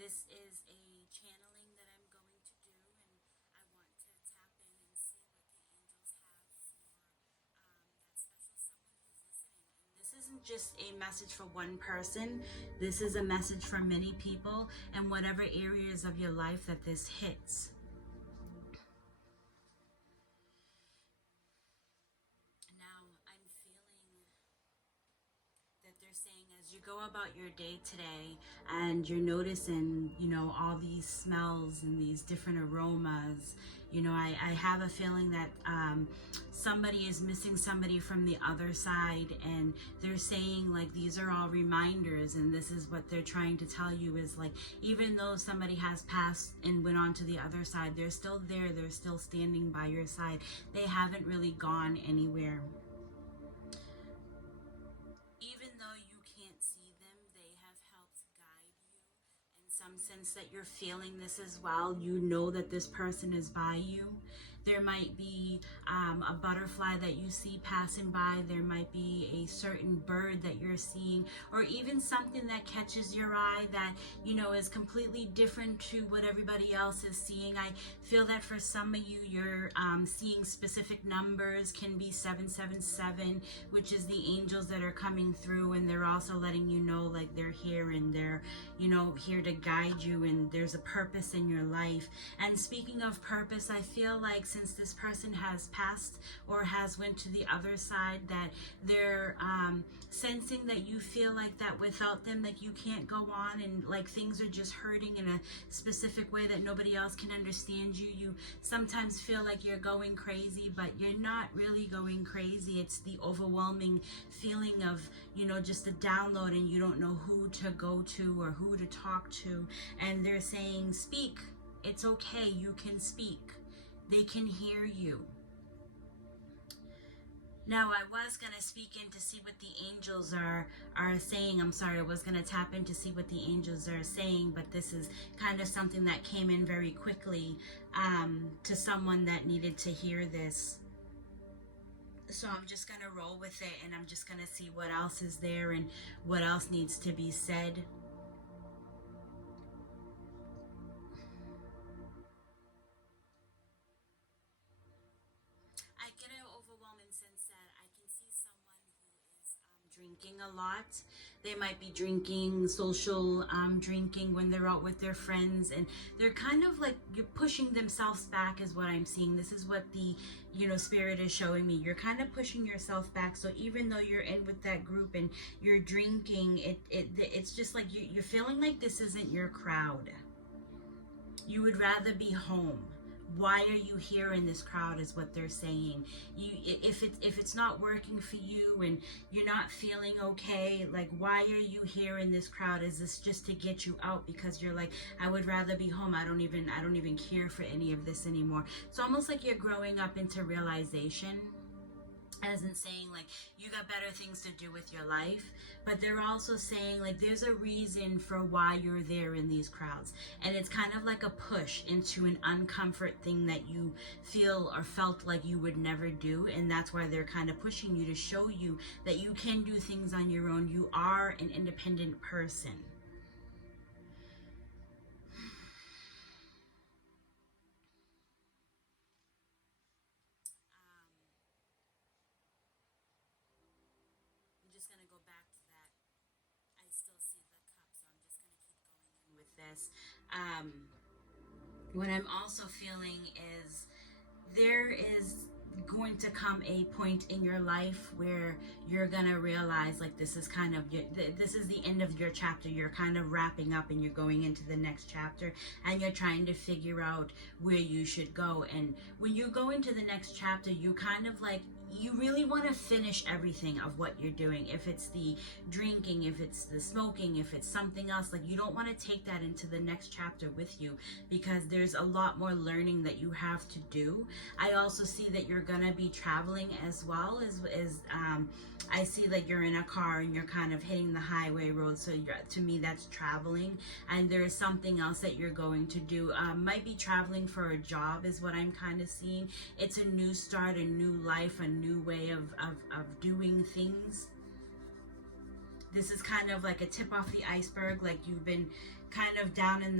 This is a channeling that I'm going to do, and I want to tap in and see what the angels have for that special someone who's listening. And this isn't just a message for one person, this is a message for many people and whatever areas of your life that this hits. Now, I'm feeling that they're saying as you go about your day today and you're noticing, all these smells and these different aromas, I have a feeling that somebody is missing somebody from the other side, and they're saying like these are all reminders, and this is what they're trying to tell you is like, even though somebody has passed and went on to the other side, they're still there, they're still standing by your side. They haven't really gone anywhere. Even though you can't see them, they have helped guide you in some sense that you're feeling this as well. You know that this person is by you. There might be a butterfly that you see passing by. There might be a certain bird that you're seeing, or even something that catches your eye that, is completely different to what everybody else is seeing. I feel that for some of you, you're seeing specific numbers, can be 777, which is the angels that are coming through, and they're also letting you know like they're here and they're here to guide you, and there's a purpose in your life. And speaking of purpose, I feel like since this person has passed or has went to the other side, that they're sensing that you feel like that without them, like you can't go on, and like things are just hurting in a specific way that nobody else can understand you. You sometimes feel like you're going crazy, but you're not really going crazy. It's the overwhelming feeling of, just a download, and you don't know who to go to or who to talk to. And they're saying, speak. It's okay. You can speak. They can hear you. Now, I was going to speak in to see what the angels are saying. I'm sorry, I was going to tap in to see what the angels are saying, but this is kind of something that came in very quickly to someone that needed to hear this. So I'm just going to roll with it, and I'm just going to see what else is there and what else needs to be said. I get an overwhelming sense that I can see someone who is drinking a lot. They might be drinking, social drinking when they're out with their friends, and they're kind of like you're pushing themselves back is what I'm seeing. This is what the spirit is showing me. You're kind of pushing yourself back. So even though you're in with that group and you're drinking, it's just like you're feeling like this isn't your crowd. You would rather be home. Why are you here in this crowd is what they're saying. If it's not working for you and you're not feeling okay, like why are you here in this crowd? Is this just to get you out because you're like, I would rather be home. I don't even care for any of this anymore. It's almost like you're growing up into realization, as in saying like you got better things to do with your life, but they're also saying like there's a reason for why you're there in these crowds, and it's kind of like a push into an uncomfort thing that you feel or felt like you would never do, and that's why they're kind of pushing you to show you that you can do things on your own. You are an independent person. I'm just going to go back to that. I still see the cup, so I'm just going to keep going in with this. What I'm also feeling is there is going to come a point in your life where you're gonna realize like this is kind of this is the end of your chapter. You're kind of wrapping up and you're going into the next chapter, and you're trying to figure out where you should go. And when you go into the next chapter, you kind of like you really want to finish everything of what you're doing. If it's the drinking, if it's the smoking, if it's something else, like you don't want to take that into the next chapter with you, because there's a lot more learning that you have to do. I also see that you're gonna be traveling as well as I see that you're in a car and you're kind of hitting the highway road. So to me, that's traveling. And there is something else that you're going to do. Might be traveling for a job is what I'm kind of seeing. It's a new start, a new life, a new way of doing things. This is kind of like a tip off the iceberg, like you've been kind of down in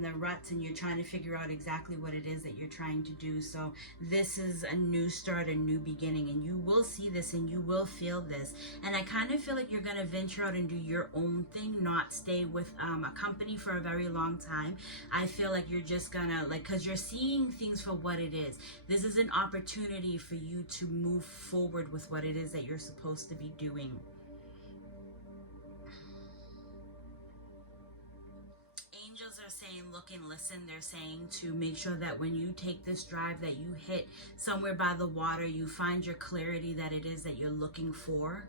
the ruts and you're trying to figure out exactly what it is that you're trying to do. So this is a new start, a new beginning, and you will see this and you will feel this. And I kind of feel like you're going to venture out and do your own thing, not stay with a company for a very long time. I feel like you're just gonna, like, because you're seeing things for what it is. This is an opportunity for you to move forward with what it is that you're supposed to be doing. Angels are saying look and listen. They're saying to make sure that when you take this drive that you hit somewhere by the water, you find your clarity that it is that you're looking for.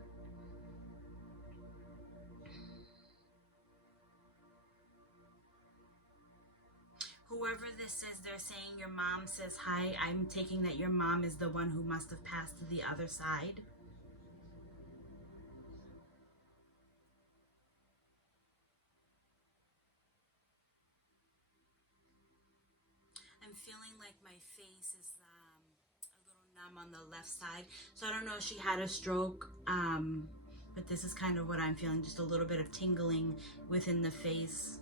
Whoever this is, they're saying your mom says hi. I'm taking that your mom is the one who must have passed to the other side. I'm feeling like my face is a little numb on the left side. So I don't know if she had a stroke, but this is kind of what I'm feeling, just a little bit of tingling within the face.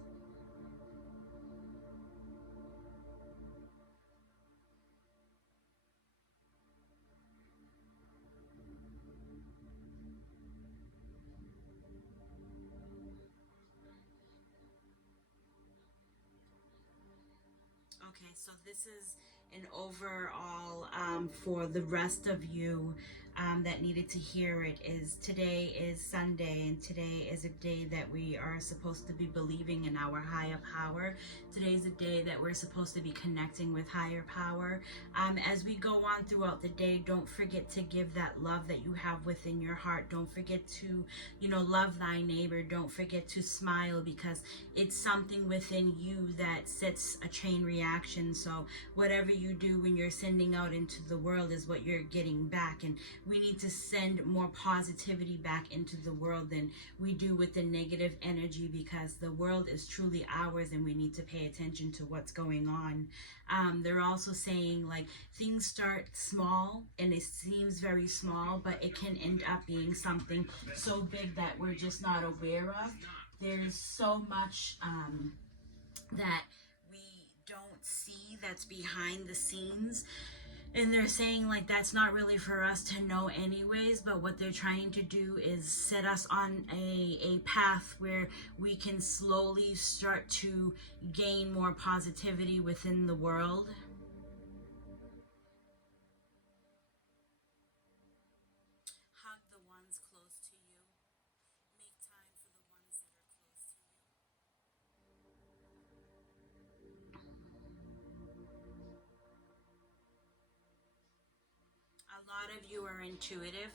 Okay, so this is an overall for the rest of you that needed to hear it. Is today is Sunday, and today is a day that we are supposed to be believing in our higher power. Today is a day that we're supposed to be connecting with higher power. As we go on throughout the day, don't forget to give that love that you have within your heart. Don't forget to, love thy neighbor. Don't forget to smile, because it's something within you that sets a chain reaction. So whatever you do when you're sending out into the world is what you're getting back. And we need to send more positivity back into the world than we do with the negative energy, because the world is truly ours and we need to pay attention to what's going on. They're also saying, like, things start small and it seems very small, but it can end up being something so big that we're just not aware of. There's so much that we don't see that's behind the scenes. And they're saying, like, that's not really for us to know anyways, but what they're trying to do is set us on a path where we can slowly start to gain more positivity within the world. Hug the ones close to you. Make time for the ones that are close to you. A lot of you are intuitive.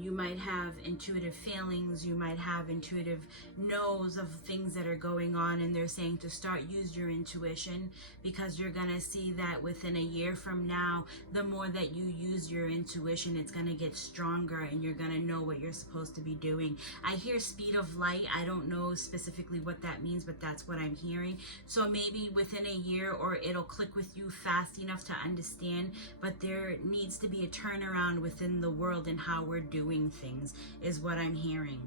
You might have intuitive feelings. You might have intuitive knows of things that are going on, and they're saying to start use your intuition, because you're gonna see that within a year from now, the more that you use your intuition, it's gonna get stronger, and you're gonna know what you're supposed to be doing. I hear speed of light. I don't know specifically what that means, but that's what I'm hearing. So maybe within a year, or it'll click with you fast enough to understand. But there needs to be a turnaround within the world and how we're doing things, is what I'm hearing.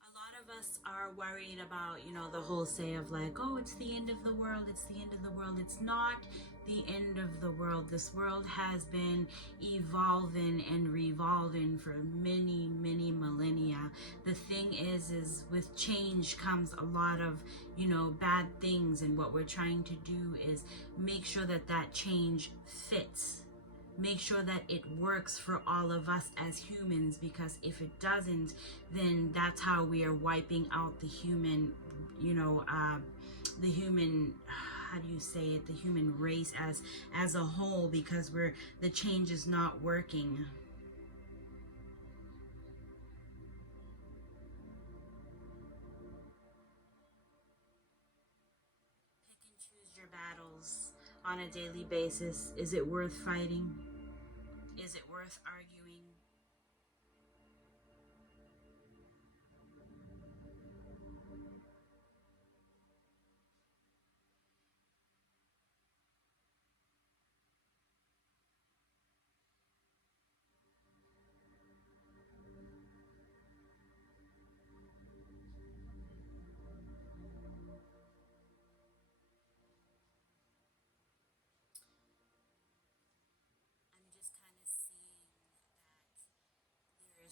A lot of us are worried about, the whole say of, like, oh, it's the end of the world, it's the end of the world. It's not the end of the world. This world has been evolving and revolving for many, many millennia. The thing is with change comes a lot of, bad things. And what we're trying to do is make sure that that change fits, make sure that it works for all of us as humans, because if it doesn't, then that's how we are wiping out the human, the human, how do you say it, the human race as a whole, because the change is not working. Pick and choose your battles on a daily basis. Is it worth fighting? Is it worth arguing?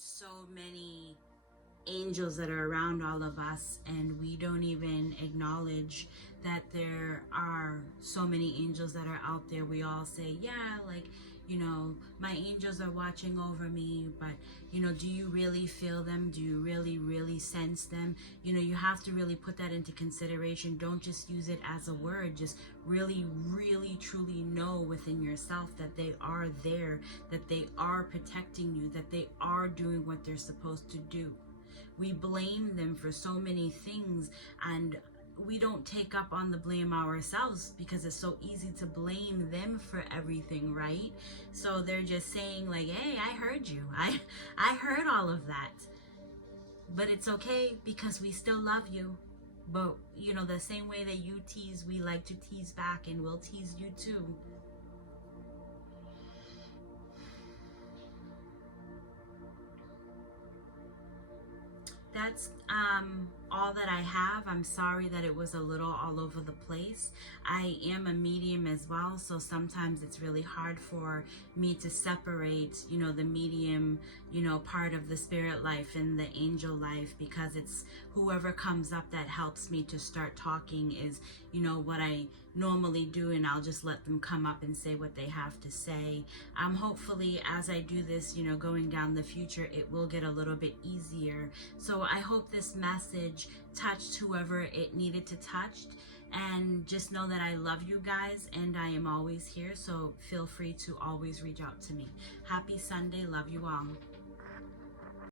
so many angels that are around all of us, and we don't even acknowledge that there are so many angels that are out there. We all say, yeah, like, my angels are watching over me, but do you really feel them? Do you really sense them? You have to really put that into consideration. Don't just use it as a word. Just really truly know within yourself that they are there, that they are protecting you, that they are doing what they're supposed to do. We blame them for so many things, and we don't take up on the blame ourselves because it's so easy to blame them for everything, right? So they're just saying like, hey, I heard you. I heard all of that. But it's okay because we still love you. But the same way that you tease, we like to tease back, and we'll tease you too. That's all that I have. I'm sorry that it was a little all over the place. I am a medium as well, so sometimes it's really hard for me to separate, the medium, part of the spirit life and the angel life, because it's whoever comes up that helps me to start talking is, what I normally do, and I'll just let them come up and say what they have to say. Hopefully, as I do this, going down the future, it will get a little bit easier. So I hope this message touched whoever it needed to touch. And just know that I love you guys, and I am always here. So feel free to always reach out to me. Happy Sunday. Love you all.